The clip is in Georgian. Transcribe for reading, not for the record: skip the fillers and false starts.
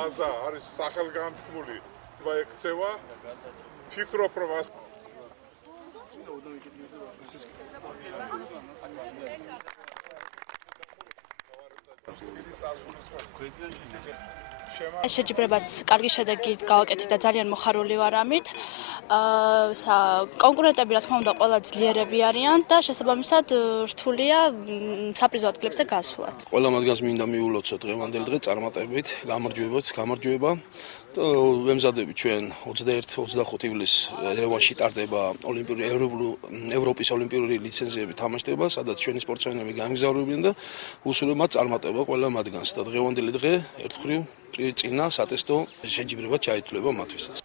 ბაზა არის სახელგანთქმული ექცევა ფიქრობ რომ შეჯიბრებაც კარგი შედეგით გავაკეთე და ძალიან მოხარული ვარ ამით. კონკურენტები რა თქმა უნდა ყველა ძლიერები არიან და შესაბამისად რთულია საპრიზო ადგილებზე გასვლაც. ყველა მათგანს მინდა მიულოცო დღევანდელ დღე წარმატებით, გამარჯვება. ვემზადებით ჩვენ 21-25 ივლისს ერევანში ტარდება ევროპის ოლიმპიური ლიცენზიები თამაშდება, სადაც ჩვენი სპორტსმენები გამგზავრებიან და უსურვებ მათ წარმატება ყველა მათგანს და დღევანდელი დღე ერთხრივ წინა სატესტო შეჯიბრება ჩაითვლება მათთვის.